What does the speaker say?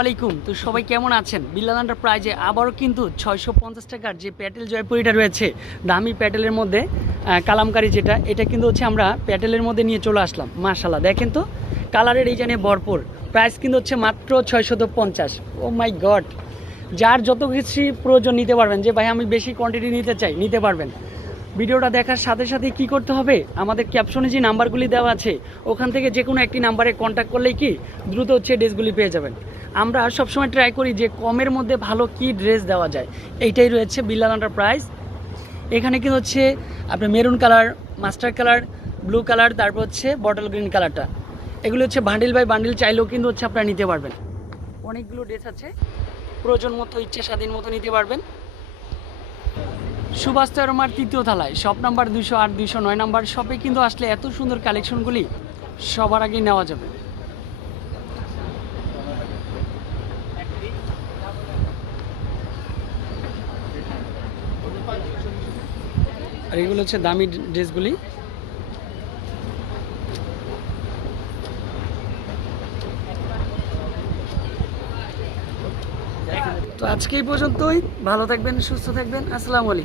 আলাইকুম। তো সবাই কেমন আছেন? বিল্লাল এন্টারপ্রাইজে আবারও কিন্তু 650 টাকার যে প্যাটেল জয়পুরিটা রয়েছে, দামি প্যাটেলের মধ্যে কালামকারী যেটা, এটা কিন্তু হচ্ছে আমরা প্যাটেলের মধ্যে নিয়ে চলে আসলাম। মাশাআল্লাহ, দেখেন তো কালারের এই জানে ভরপুর। প্রাইস কিন্তু হচ্ছে মাত্র 650। ও মাই গড, যার যত কিছু প্রয়োজন নিতে পারবেন। যে ভাই আমি বেশি কোয়ান্টিটি নিতে চাই, নিতে পারবেন। ভিডিওটা দেখার সাথে সাথে কি করতে হবে, আমাদের ক্যাপশনে যে নাম্বারগুলি দেওয়া আছে ওখান থেকে যে কোনো একটি নাম্বারে কন্ট্যাক্ট করলেই কি দ্রুত হচ্ছে ড্রেসগুলি পেয়ে যাবেন। আমরা সবসময় ট্রাই করি যে কমের মধ্যে ভালো কি ড্রেস দেওয়া যায়, এইটাই রয়েছে বিল্লাল এন্টারপ্রাইজ। এখানে কিন্তু হচ্ছে আপনার maroon colour, master colour, blue colour, তারপর হচ্ছে বটল গ্রিন কালারটা, এগুলো হচ্ছে বান্ডিল বাই বান্ডিল চাইলেও কিন্তু হচ্ছে আপনারা নিতে পারবেন। অনেকগুলো ড্রেস আছে, প্রয়োজন মতো ইচ্ছে স্বাধীন মতো নিতে পারবেন। সুভাষ তেরোমার তৃতীয় তলায় শপ নাম্বার 208, 209 নাম্বার শপে কিন্তু আসলে এত সুন্দর কালেকশনগুলি সবার আগেই নেওয়া যাবে। আর এগুলো হচ্ছে দামি ড্রেসগুলি। তো আজকে এই পর্যন্তই, ভালো থাকবেন, সুস্থ থাকবেন, আসসালামু আলাইকুম।